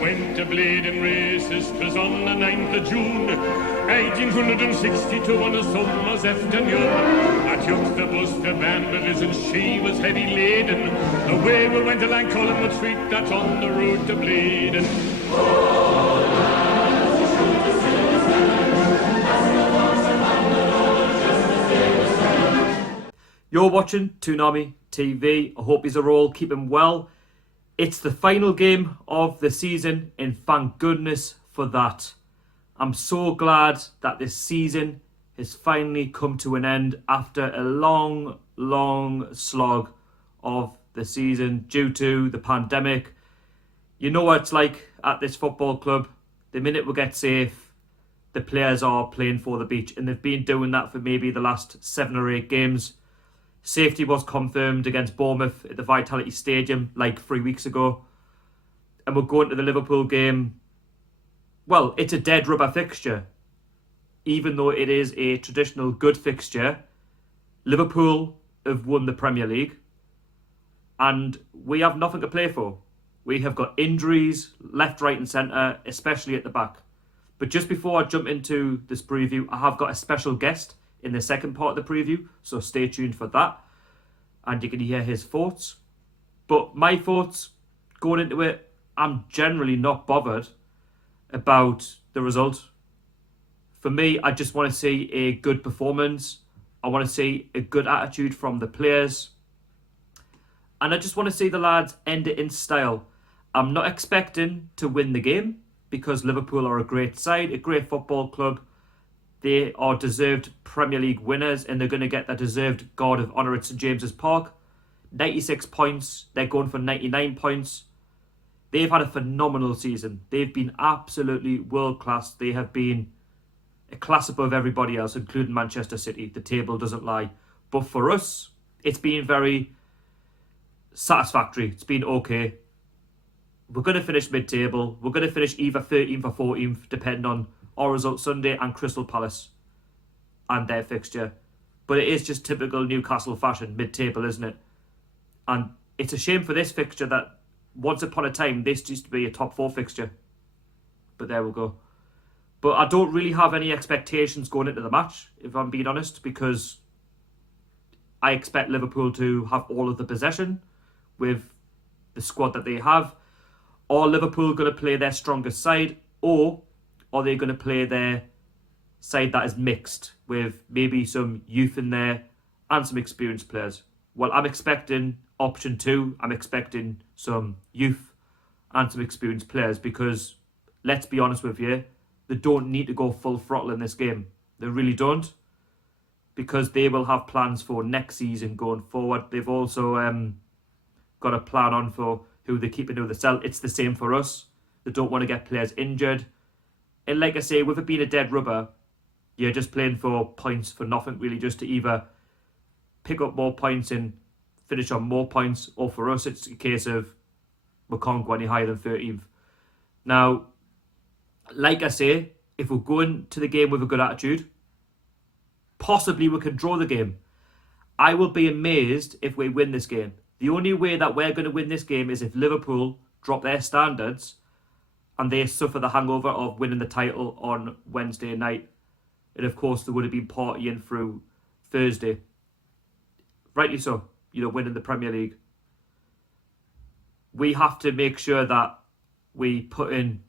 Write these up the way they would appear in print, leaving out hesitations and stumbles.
went to bleeding races, 'twas on the 9th of June, 1862 on a summer's afternoon. I took the bus to Banbury's and she was heavy laden. Away we went along Collingwood Street, that's on the road to bleeding. You're watching TOON TV. I hope you're all keeping well. It's the final game of the season, and thank goodness for that. I'm so glad that this season has finally come to an end after a long slog of the season due to the pandemic. You know what it's like at this football club. The minute we get safe, the players are playing for the beach, and they've been doing that for maybe the last 7 or 8 games. Safety was confirmed against Bournemouth at the Vitality Stadium like 3 weeks ago. And we're going to the Liverpool game. Well, it's a dead rubber fixture. Even though it is a traditional good fixture, Liverpool have won the Premier League. And we have nothing to play for. We have got injuries left, right and centre, especially at the back. But just before I jump into this preview, I have got a special guest in the second part of the preview, so stay tuned for that and you can hear his thoughts. But my thoughts going into it, I'm generally not bothered about the result. For me, I just want to see a good performance. I want to see a good attitude from the players, and I just want to see the lads end it in style. I'm not expecting to win the game because Liverpool are a great side, a great football club. They are deserved Premier League winners and they're going to get their deserved Guard of Honour at St James's Park. 96 points. They're going for 99 points. They've had a phenomenal season. They've been absolutely world class. They have been a class above everybody else, including Manchester City. The table doesn't lie. But for us, it's been very satisfactory. It's been okay. We're going to finish mid-table. We're going to finish either 13th or 14th, depending on our result Sunday and Crystal Palace and their fixture. But it is just typical Newcastle fashion, mid-table, isn't it? And it's a shame for this fixture that once upon a time this used to be a top 4 fixture. But there we go. But I don't really have any expectations going into the match, if I'm being honest, because I expect Liverpool to have all of the possession with the squad that they have. Are Liverpool going to play their strongest side, or are they going to play their side that is mixed with maybe some youth in there and some experienced players? Well, I'm expecting option 2. I'm expecting some youth and some experienced players because, let's be honest with you, they don't need to go full throttle in this game. They really don't, because they will have plans for next season going forward. They've also got a plan on for who they keep and who they sell. It's the same for us. They don't want to get players injured. And like I say, with it being a dead rubber, you're just playing for points for nothing, really, just to either pick up more points and finish on more points, or for us, it's a case of we can't go any higher than 13th. Now, like I say, if we're going to the game with a good attitude, possibly we can draw the game. I will be amazed if we win this game. The only way that we're going to win this game is if Liverpool drop their standards and they suffer the hangover of winning the title on Wednesday night. And of course, they would have been partying through Thursday. Rightly so, winning the Premier League. We have to make sure that we put in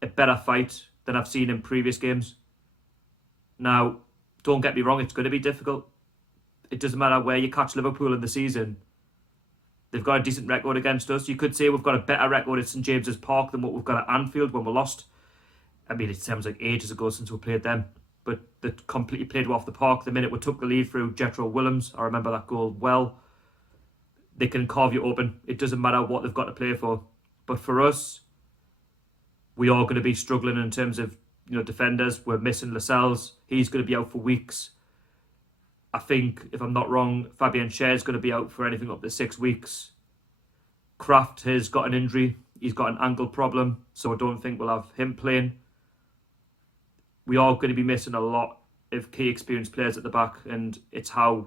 a better fight than I've seen in previous games. Now, don't get me wrong, it's going to be difficult. It doesn't matter where you catch Liverpool in the season. They've got a decent record against us. You could say we've got a better record at St James's Park than what we've got at Anfield when we lost. I mean, it sounds like ages ago since we played them. But they completely played off the park the minute we took the lead through Jethro Willems. I remember that goal well. They can carve you open. It doesn't matter what they've got to play for. But for us, we are going to be struggling in terms of defenders. We're missing Lascelles. He's going to be out for weeks. I think, if I'm not wrong, Fabian Schär is going to be out for anything up to 6 weeks. Kraft has got an injury. He's got an ankle problem, so I don't think we'll have him playing. We are going to be missing a lot of key experienced players at the back, and it's how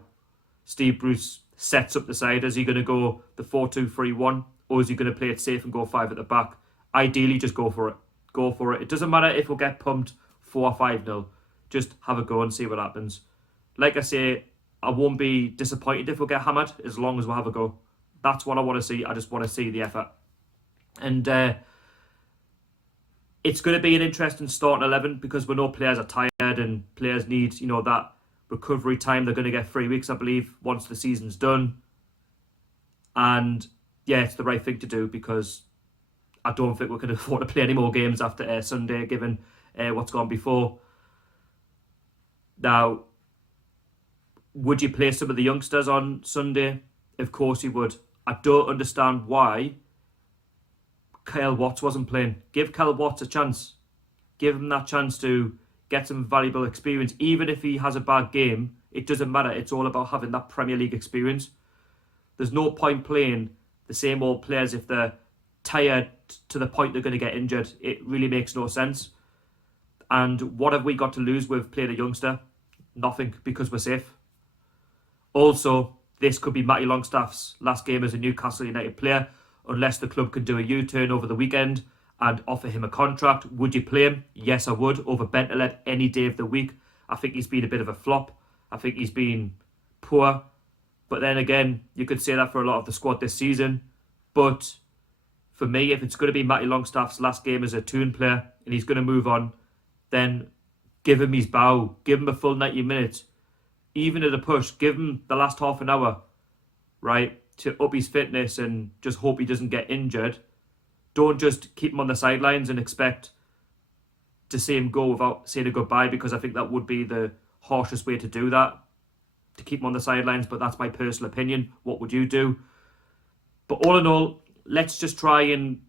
Steve Bruce sets up the side. Is he going to go the 4-2-3-1, or is he going to play it safe and go 5 at the back? ideally just go for it. Go for it. It doesn't matter if we'll get pumped 4 or 5-0. Just have a go and see what happens. Like I say, I won't be disappointed if we'll get hammered as long as we'll have a go. That's what I want to see. I just want to see the effort. And it's going to be an interesting starting 11 because we know players are tired and players need, that recovery time. They're going to get 3 weeks, I believe, once the season's done. And yeah, it's the right thing to do because I don't think we can afford to play any more games after Sunday, given what's gone before. Now, would you play some of the youngsters on Sunday? Of course you would. I don't understand why Kyle Watts wasn't playing. Give Kyle Watts a chance. Give him that chance to get some valuable experience. Even if he has a bad game, it doesn't matter. It's all about having that Premier League experience. There's no point playing the same old players if they're tired to the point they're going to get injured. It really makes no sense. And what have we got to lose with playing a youngster? Nothing, because we're safe. Also, this could be Matty Longstaff's last game as a Newcastle United player, unless the club can do a U-turn over the weekend and offer him a contract. Would you play him? Yes, I would, over Bentaleb any day of the week. I think he's been a bit of a flop. I think he's been poor. But then again, you could say that for a lot of the squad this season. But for me, if it's going to be Matty Longstaff's last game as a TOON player and he's going to move on, then give him his bow. Give him a full 90 minutes. Even at a push, give him the last half an hour, right, to up his fitness and just hope he doesn't get injured. Don't just keep him on the sidelines and expect to see him go without saying a goodbye, because I think that would be the harshest way to do that, to keep him on the sidelines. But that's my personal opinion. What would you do? But all in all, let's just try and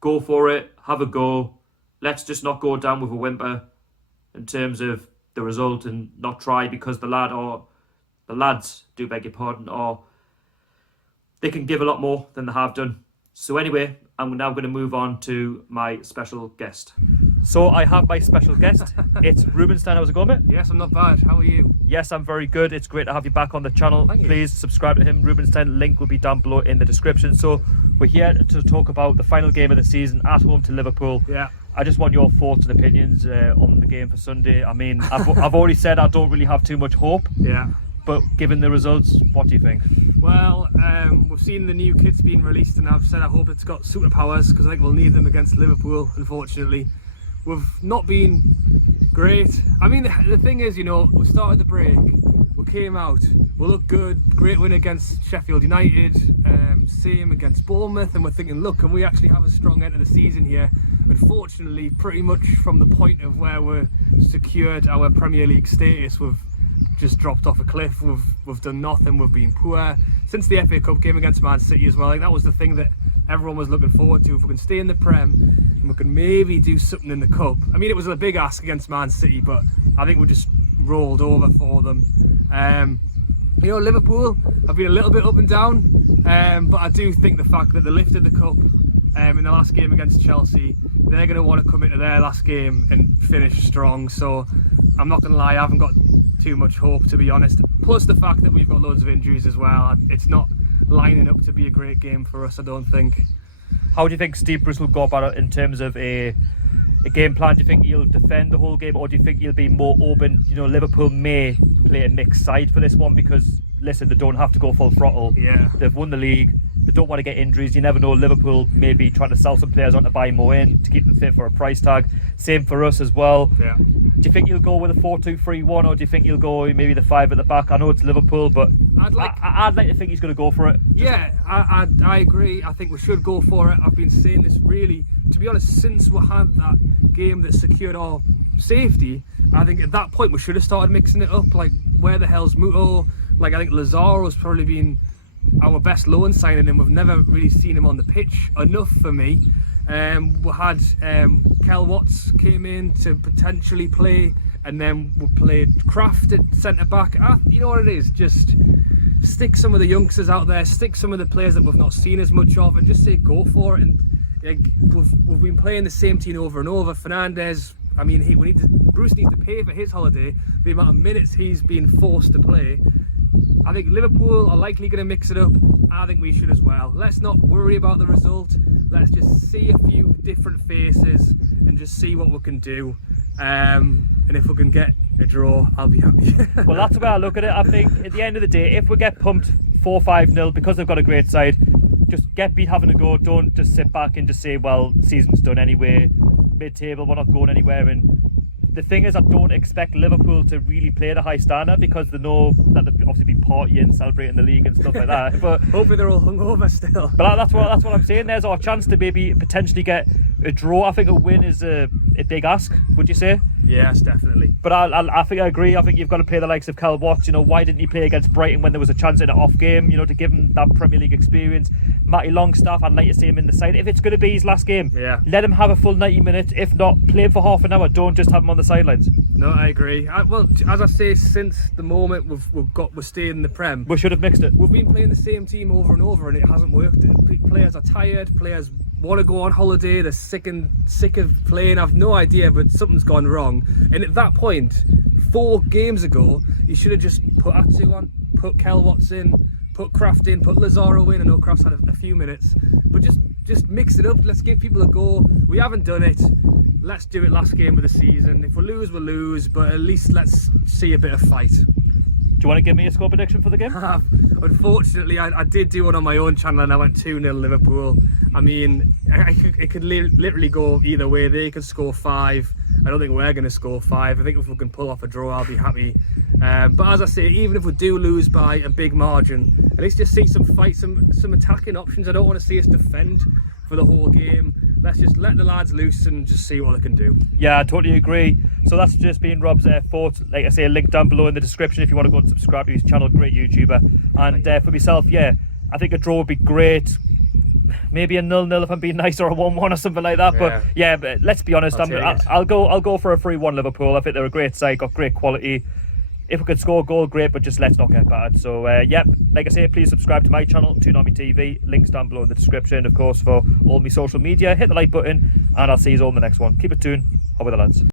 go for it, have a go. Let's just not go down with a whimper in terms of the result and not try, because the lads, do beg your pardon, or they can give a lot more than they have done. So anyway, I'm now going to move on to my special guest. So I have my special guest. It's Roobenstein. How's it going, mate? Yes, I'm not bad. How are you? Yes, I'm very good. It's great to have you back on the channel. Thank you. Please subscribe to him. Roobenstein, link will be down below in the description. So we're here to talk about the final game of the season at home to Liverpool. Yeah. I just want your thoughts and opinions on the game for Sunday. I mean, I've already said I don't really have too much hope. Yeah. But given the results, what do you think? Well, we've seen the new kits being released, and I've said I hope it's got superpowers, because I think we'll need them against Liverpool, unfortunately. We've not been great. I mean, the thing is, we started the break, we came out, we looked good, great win against Sheffield United, same against Bournemouth, and we're thinking, look, can we actually have a strong end of the season here? Unfortunately, pretty much from the point of where we've secured our Premier League status, we've just dropped off a cliff. We've done nothing. We've been poor since the FA Cup game against Man City as well. I think that was the thing that everyone was looking forward to. If we can stay in the Prem and we can maybe do something in the Cup. I mean, it was a big ask against Man City, but I think we just rolled over for them. Liverpool have been a little bit up and down, but I do think the fact that they lifted the Cup in the last game against Chelsea, they're going to want to come into their last game and finish strong. So I'm not going to lie, I haven't got too much hope, to be honest. Plus the fact that we've got loads of injuries as well. It's not lining up to be a great game for us, I don't think. How do you think Steve Bruce will go about it in terms of a game plan? Do you think he'll defend the whole game, or do you think he'll be more open? Liverpool may play a mixed side for this one, because listen, they don't have to go full throttle. Yeah. They've won the league. They don't want to get injuries. You never know. Liverpool may be trying to sell some players on to buy more in to keep them fit for a price tag. Same for us as well. Yeah. Do you think he'll go with a 4-2-3-1, or do you think he'll go maybe the 5 at the back? I know it's Liverpool, but I'd like to think he's going to go for it. Yeah, I agree. I think we should go for it. I've been saying this really, to be honest, since we had that game that secured our safety. I think at that point we should have started mixing it up. Like, where the hell's Muto? Like, I think Lazaro's probably been our best loan signing, and we've never really seen him on the pitch enough for me. We had Kel Watts came in to potentially play, and then we played Kraft at centre back. You know what it is, just stick some of the youngsters out there, stick some of the players that we've not seen as much of, and just say go for it. And we've been playing the same team over and over. Fernandes, I mean, Bruce needs to pay for his holiday, the amount of minutes he's been forced to play. I think Liverpool are likely going to mix it up. I think we should as well. Let's not worry about the result. let's just see a few different faces and just see what we can do. And if we can get a draw, I'll be happy. Well, that's the way I look at it. I think at the end of the day, if we get pumped 4-5-0 because they've got a great side, just get beat having a go. Don't just sit back and just say, well, season's done anyway, mid-table, we're not going anywhere. And the thing is, I don't expect Liverpool to really play the high standard because they know that they've obviously been partying, celebrating the league and stuff like that. But hopefully they're all hungover still. But that's what I'm saying. There's our chance to maybe potentially get a draw. I think a win is a big ask, would you say? Yes, definitely. But I think I agree. I think you've got to play the likes of Cal Watts. You know, why didn't he play against Brighton when there was a chance in an off game? You know, to give him that Premier League experience. Matty Longstaff, I'd like to see him in the side. If it's going to be his last game, let him have a full 90 minutes. If not, play him for half an hour. Don't just have him on the sidelines. No, I agree. Well, as I say, since the moment we're staying in the Prem, we should have mixed it. We've been playing the same team over and over, and it hasn't worked. Players are tired. Players want to go on holiday. They're sick of playing. I've no idea, but something's gone wrong. And at that point, 4 games ago, you should have just put Atsu on, put Kel Watts in, put Kraft in, put Lazaro in. I know Kraft's had a few minutes, but just mix it up. Let's give people a go. We haven't done it. Let's do it last game of the season. If we lose, we'll lose, but at least let's see a bit of fight. Do you want to give me a score prediction for the game? Unfortunately, I did do one on my own channel and I went 2-0 Liverpool. I mean, it could literally go either way. They could score 5. I don't think we're going to score 5. I think if we can pull off a draw, I'll be happy. But as I say, even if we do lose by a big margin, at least just see some fight, some attacking options. I don't want to see us defend for the whole game. Let's just let the lads loose and just see what they can do. Yeah, I totally agree. So that's just been Rob's thoughts. Like I say, a link down below in the description if you want to go and subscribe to his channel. Great YouTuber. And for myself, I think a draw would be great. Maybe a 0-0 if I'm being nice, or a 1-1 or something like that. But let's be honest, I'll go for a 3-1 Liverpool. I think they're a great side, got great quality. If we could score a goal, great, but just let's not get battered. So, like I say, please subscribe to my channel, TOON TV. Links down below in the description, of course, for all my social media. Hit the like button, and I'll see you all in the next one. Keep it tuned. How with the lads.